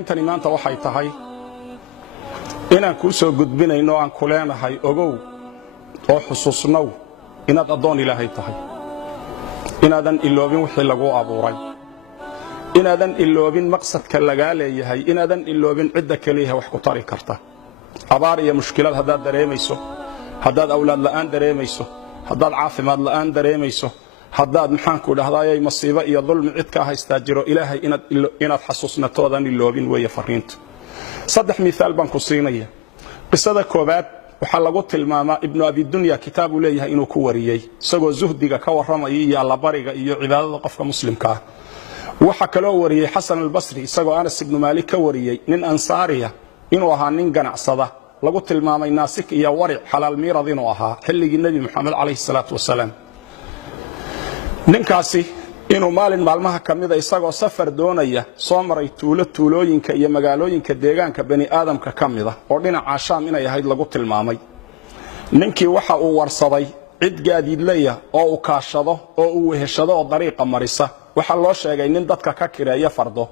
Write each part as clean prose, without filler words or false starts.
intani maanta waxay tahay inaan ku soo gudbinayno aan ku leenahay ogow oo xusuusnow inaad adoon Ilaahay tahay inaadan iloobin wixii lagu abuuray inaadan iloobin maqsadka laga leeyahay inaadan iloobin cidda kaliya wax ku tari karta abaar iyo mushkilad hadaad dareemayso hadaad awlaad la'aan dareemayso hadaad caafimaad la'aan dareemayso hadaad maxaan ku dhahdaayay masiibo iyo dulmi cid ka haysta jiro Ilaahay inaad xasuusnatoodan iloobin weeye fariinta saddex misaal baan ku siinaya qisada koobaad waxa lagu tilmaamaa ibn abi dunya kitaabu leeyahay inuu ku wariyay isagoo zuhdiga ka waramay iyo alla bariga iyo cibaadada qofka muslimka ah waxa kale oo wariyay Hasan al-Basri isagoo Anas ibn Malik ka wariyay nin ansaariya inuu ahaa nin ganacsada lagu tilmaamay naasik iyo waric xalaal miirad inuu ahaa xilligii nabi Muhammad alayhi salaatu wasalaam ninkaasi inuu maalin maalmaha kamida isagoo safar doonaya soo maray tuulooyinka iyo magaalooyinka deegaanka bani aadamka kamida oo dhinaca Shaam inay ahayd lagu tilmaamay ninkii waxa uu warsaday cid gaadiidlaya oo uu kaashado oo uu weheshado oo dariiqa marisa waxa loo sheegay nin dadka ka kireeya fardo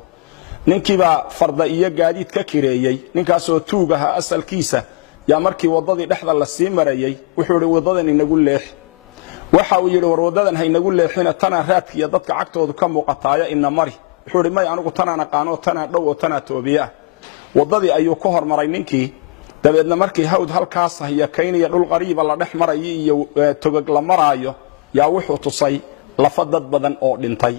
ninkii baa farda iyo gaadiid ka kireeyay ninkaas oo tuugaha asalkiisa yaa markii wadadii dhexda la sii marayay wuxuu yiri wadadan inagu leex waxa uu yiri war wadadan haynagu leexina tana raadkiya dadka cagtoodu ka muuqataaya inna mari wuxuu yiri may anigu tana aqaano tana dhow oo tana toobiya wadadii ayuu ku hormaray ninkii dabeedna markii hawd halkaas ayaa keenaya dhul qariib la dhex maray iyo togag la maraayo yaa wuxuu tusay lafa dad badan oo dhintay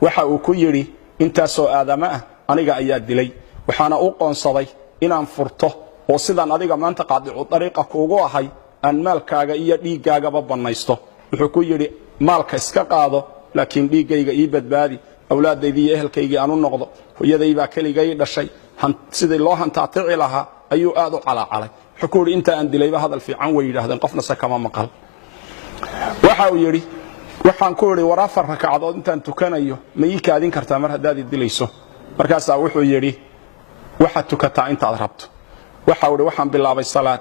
waxa uu ku yiri intaasoo aadama ah aniga ayaa dilay waxaana u qoonsaday inaan furto oo sidaan adiga maanta qaadicu dariiqa kuugu ahay aan maalkaaga iyo dhiigaaga banaysto wuxuu ku yiri maalka iska qaado laakiin dhiigayga ii badbaadi awlaadaydii iyo ehelkayga aanu noqdo hooyadayba kaligay dhashay sidii loo hantaatici lahaa ayuu aad u calacalay wuxuu ku yiri inta aan dilayba hadal fiican way yiraahdeen qofna kama maqal waxa uu yiri waxaan ku yiri warafar rakacadood intaan tukanayo ma ii kaadin kartaa mar hadaad dilayso markaas wuxuu yiri waxa tukataa inta aad rabto waxa uu yiri waxaan bilaabay salaad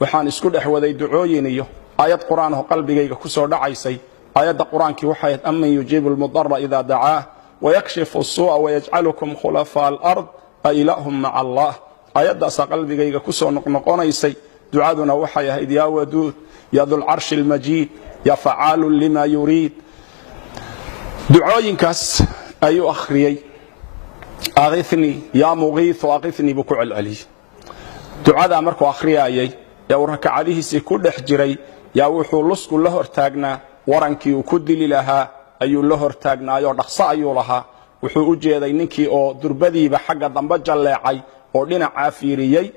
waxaan isku dhaxwaday ducooyin iyo ayad quraan oo qalbigayga ku soo dhacaysay ayada quraanki waxay amman yujibul mudarra idha da'aa wa yakshifu as-su'a wa yaj'alukum khulafa al-ard a ilahum ma'a Allah ayada qalbigayga ku soo noqnoqonaysay ducaduna waxay ahayd ya wadud ya dhul arsh al-majid ya fa'alu lima yurid ducooyinkaas ayu akhriyay aghithni ya mughith wa aghithni bi ku'al ali ducada markuu akhriyay yaa rakacadihiisa ku dhex jiray yaa wuxuu lusku la hortaagnaa warankii uu ku dili lahaa ayuu la hortaagnaayo dhaqso ayuu lahaa wuxuu u jeeday ninkii oo durbadiiba xagga dambe jaleecay oo dhinaca fiiriyay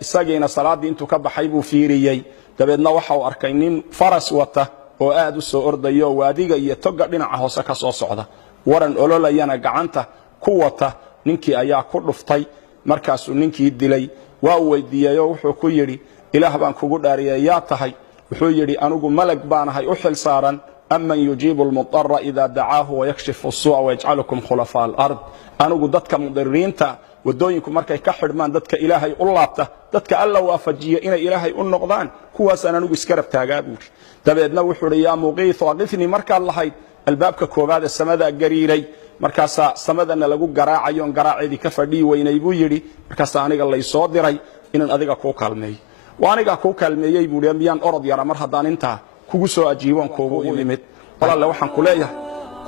isageena salaadii intuu ka baxay buu fiiriyay dabeedna waxa uu arkay nin faras wata oo aad u soo ordayo waadiga iyo toga dhinaca hoose ka soo socda waran ololayana gacanta ku wata ninkii ayaa ku dhuftay markaas uu ninkii dilay waa weydiiyay wuxuu ku yiri ilaah baan kugu dhaariyay yaa tahay wuxuu yiri anigu malag baanahay u xil saaran amman yujibul mudarra idha da'aahu wa yakshifu as-su'a wa yaj'alukum khulafa al-ard anigu dadka mudariinta wadooyinku markay ka xidhmaan dadka ilaahay u laabta dadka alla waafajiyo inay ilaahay u noqdaan kuwaas aan anigu iska rabtaagaa buuri dabeedna wuxuu yiri yaa muqiith waqifni marka lahayd albaabka koobaad samada gariiray markaas samadana lagu garaacayo garaaceedii ka fadhii weynay buu yiri markaas aniga la soo diray inaan adiga ku kaalmeeyo waaniga ku kaalmeeyay buu miyaan orod yara mar hadaan inta kugu soo ajiiban kuugu imid walaal waxaan ku leeyahay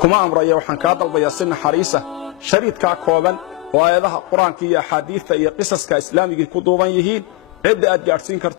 kuma amraya waxaan ka dalbayaa sin xariisa shariidka kooban oo ayadaha quraanka iyo xadiiska iyo qisaska islaamiga ku duuban yihiin cid aad gaarsiin karto